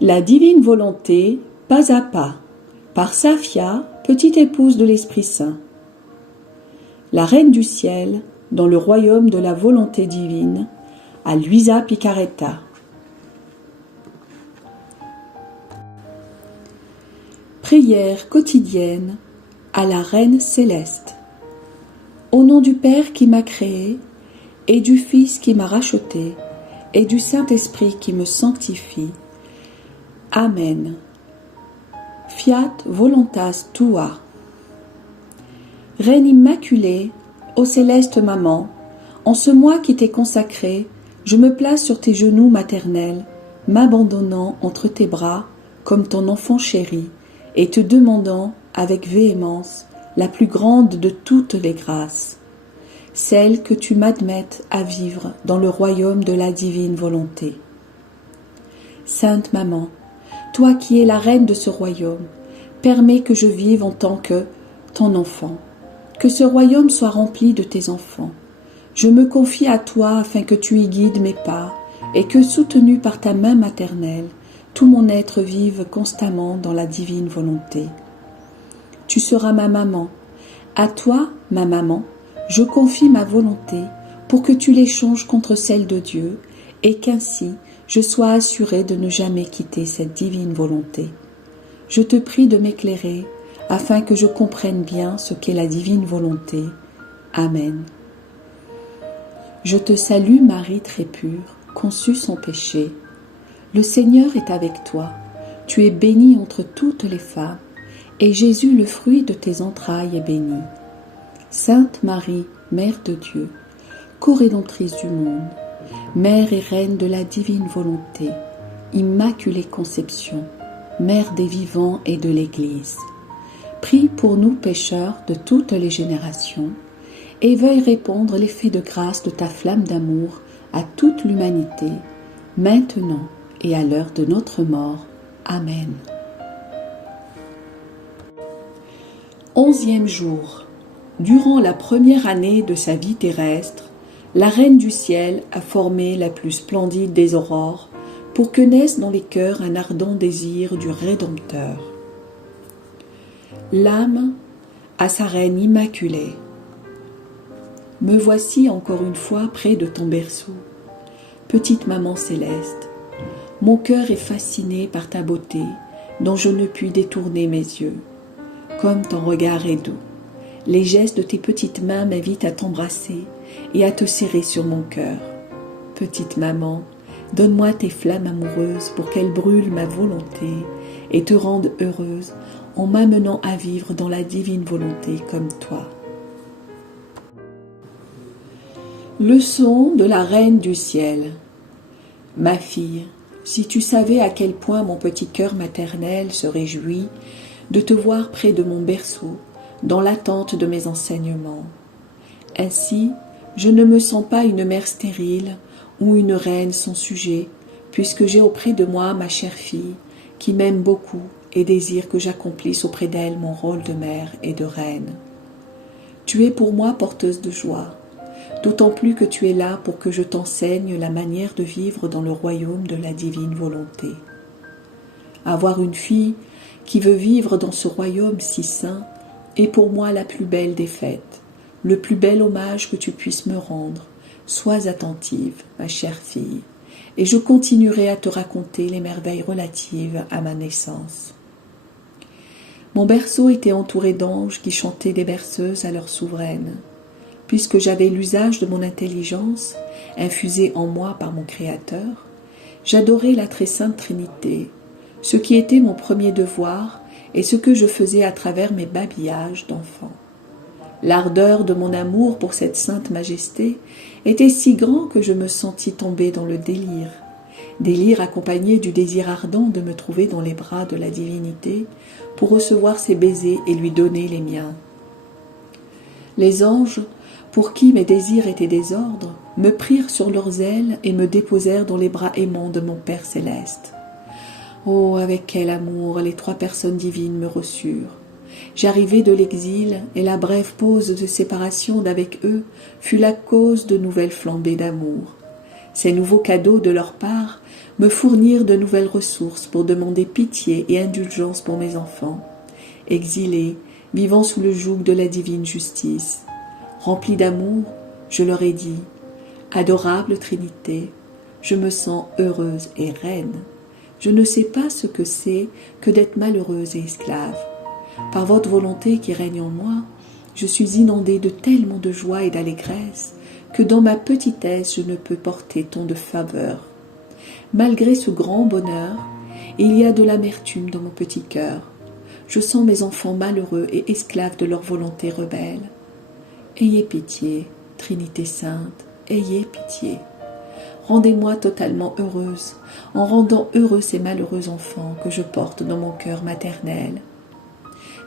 La divine volonté, pas à pas, par Safia, petite épouse de l'Esprit Saint. La Reine du Ciel, dans le royaume de la volonté divine, à Luisa Picaretta. Prière quotidienne à la Reine céleste. Au nom du Père qui m'a créé, et du Fils qui m'a racheté, et du Saint-Esprit qui me sanctifie. Amen. Fiat voluntas tua. Reine immaculée, ô céleste maman, en ce mois qui t'est consacré, je me place sur tes genoux maternels, m'abandonnant entre tes bras comme ton enfant chéri, et te demandant avec véhémence la plus grande de toutes les grâces, celle que tu m'admettes à vivre dans le royaume de la divine volonté. Sainte Maman, toi qui es la reine de ce royaume, permets que je vive en tant que ton enfant, que ce royaume soit rempli de tes enfants. Je me confie à toi afin que tu y guides mes pas et que, soutenu par ta main maternelle, tout mon être vive constamment dans la divine volonté. Tu seras ma maman. À toi, ma maman, je confie ma volonté pour que tu l'échanges contre celle de Dieu et qu'ainsi je sois assurée de ne jamais quitter cette divine volonté. Je te prie de m'éclairer afin que je comprenne bien ce qu'est la divine volonté. Amen. Je te salue Marie très pure, conçue sans péché. Le Seigneur est avec toi. Tu es bénie entre toutes les femmes, et Jésus, le fruit de tes entrailles, est béni. Sainte Marie, Mère de Dieu, co-rédemptrice du monde, Mère et Reine de la divine volonté, Immaculée Conception, Mère des vivants et de l'Église, prie pour nous pécheurs de toutes les générations, et veuille répandre l'effet de grâce de ta flamme d'amour à toute l'humanité, maintenant et à l'heure de notre mort. Amen. 11e jour. Durant la première année de sa vie terrestre, la Reine du Ciel a formé la plus splendide des aurores pour que naisse dans les cœurs un ardent désir du Rédempteur. L'âme à sa Reine immaculée. Me voici encore une fois près de ton berceau, petite maman céleste. Mon cœur est fasciné par ta beauté, dont je ne puis détourner mes yeux. Comme ton regard est doux, les gestes de tes petites mains m'invitent à t'embrasser et à te serrer sur mon cœur. Petite maman, donne-moi tes flammes amoureuses pour qu'elles brûlent ma volonté et te rendent heureuse en m'amenant à vivre dans la divine volonté comme toi. Leçon de la Reine du Ciel. Ma fille, si tu savais à quel point mon petit cœur maternel se réjouit de te voir près de mon berceau, dans l'attente de mes enseignements. Ainsi, je ne me sens pas une mère stérile ou une reine sans sujet, puisque j'ai auprès de moi ma chère fille, qui m'aime beaucoup et désire que j'accomplisse auprès d'elle mon rôle de mère et de reine. Tu es pour moi porteuse de joie, d'autant plus que tu es là pour que je t'enseigne la manière de vivre dans le royaume de la divine volonté. Avoir une fille qui veut vivre dans ce royaume si saint est pour moi la plus belle des fêtes, le plus bel hommage que tu puisses me rendre. Sois attentive, ma chère fille, et je continuerai à te raconter les merveilles relatives à ma naissance. Mon berceau était entouré d'anges qui chantaient des berceuses à leur souveraine. Puisque j'avais l'usage de mon intelligence, infusée en moi par mon Créateur, j'adorais la très sainte Trinité, ce qui était mon premier devoir et ce que je faisais à travers mes babillages d'enfant. L'ardeur de mon amour pour cette sainte majesté était si grand que je me sentis tomber dans le délire accompagné du désir ardent de me trouver dans les bras de la divinité pour recevoir ses baisers et lui donner les miens. Les anges, pour qui mes désirs étaient désordre, me prirent sur leurs ailes et me déposèrent dans les bras aimants de mon Père céleste. Oh, avec quel amour les trois personnes divines me reçurent. J'arrivai de l'exil, et la brève pause de séparation d'avec eux fut la cause de nouvelles flambées d'amour. Ces nouveaux cadeaux de leur part me fournirent de nouvelles ressources pour demander pitié et indulgence pour mes enfants, exilés, vivant sous le joug de la divine justice. Rempli d'amour, je leur ai dit « Adorable Trinité, je me sens heureuse et reine. Je ne sais pas ce que c'est que d'être malheureuse et esclave. Par votre volonté qui règne en moi, je suis inondée de tellement de joie et d'allégresse que dans ma petitesse je ne peux porter tant de faveur. Malgré ce grand bonheur, il y a de l'amertume dans mon petit cœur. Je sens mes enfants malheureux et esclaves de leur volonté rebelle. Ayez pitié, Trinité Sainte, ayez pitié. Rendez-moi totalement heureuse, en rendant heureux ces malheureux enfants que je porte dans mon cœur maternel.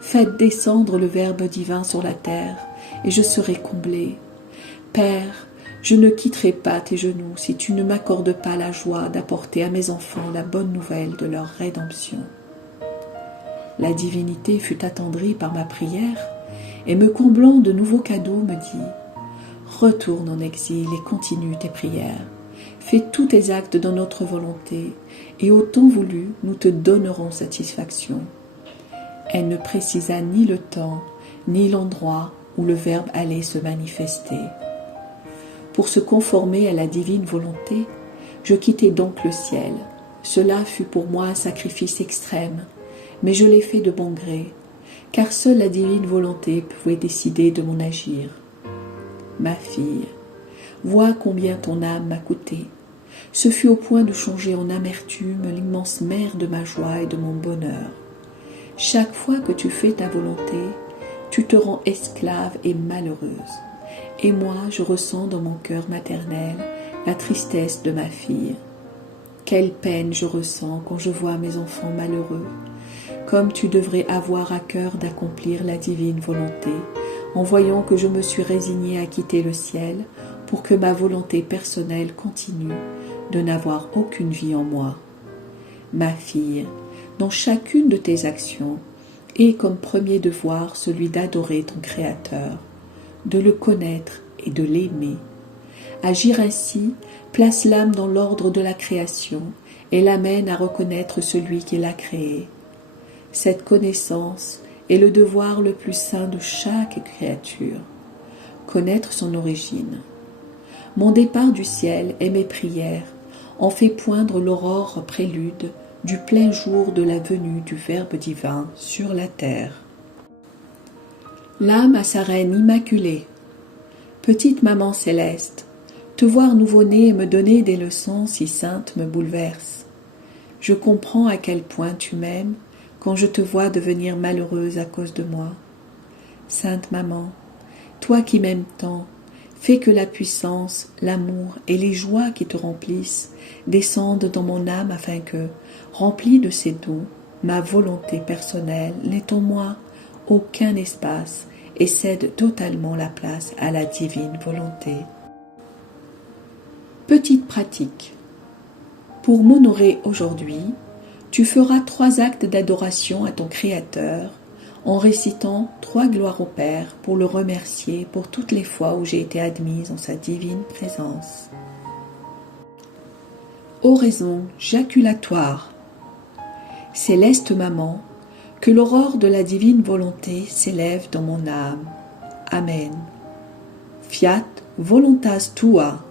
Faites descendre le Verbe divin sur la terre, et je serai comblée. Père, je ne quitterai pas tes genoux si tu ne m'accordes pas la joie d'apporter à mes enfants la bonne nouvelle de leur rédemption. La divinité fut attendrie par ma prière, et me comblant de nouveaux cadeaux me dit « Retourne en exil et continue tes prières. Fais tous tes actes dans notre volonté, et au temps voulu, nous te donnerons satisfaction. » Elle ne précisa ni le temps, ni l'endroit où le Verbe allait se manifester. Pour se conformer à la divine volonté, je quittai donc le ciel. Cela fut pour moi un sacrifice extrême, mais je l'ai fait de bon gré, car seule la divine volonté pouvait décider de mon agir. Ma fille, vois combien ton âme m'a coûté. Ce fut au point de changer en amertume l'immense mer de ma joie et de mon bonheur. Chaque fois que tu fais ta volonté, tu te rends esclave et malheureuse. Et moi, je ressens dans mon cœur maternel la tristesse de ma fille. Quelle peine je ressens quand je vois mes enfants malheureux, comme tu devrais avoir à cœur d'accomplir la divine volonté, en voyant que je me suis résignée à quitter le ciel pour que ma volonté personnelle continue de n'avoir aucune vie en moi. Ma fille, dans chacune de tes actions, aie comme premier devoir celui d'adorer ton Créateur, de le connaître et de l'aimer. Agir ainsi place l'âme dans l'ordre de la création et l'amène à reconnaître celui qui l'a créée. Cette connaissance est le devoir le plus saint de chaque créature, connaître son origine. Mon départ du ciel et mes prières ont fait poindre l'aurore prélude du plein jour de la venue du Verbe divin sur la terre. L'âme à sa reine immaculée. Petite maman céleste, te voir nouveau-né et me donner des leçons si saintes me bouleverse. Je comprends à quel point tu m'aimes quand je te vois devenir malheureuse à cause de moi. Sainte maman, toi qui m'aimes tant, fais que la puissance, l'amour et les joies qui te remplissent descendent dans mon âme afin que, remplie de ces dons, ma volonté personnelle n'ait en moi aucun espace et cède totalement la place à la divine volonté. Petite pratique. Pour m'honorer aujourd'hui, tu feras 3 actes d'adoration à ton Créateur en récitant 3 gloires au Père pour le remercier pour toutes les fois où j'ai été admise en sa divine présence. Oraison jaculatoire. Céleste Maman, que l'aurore de la divine volonté s'élève dans mon âme. Amen. Fiat voluntas tua.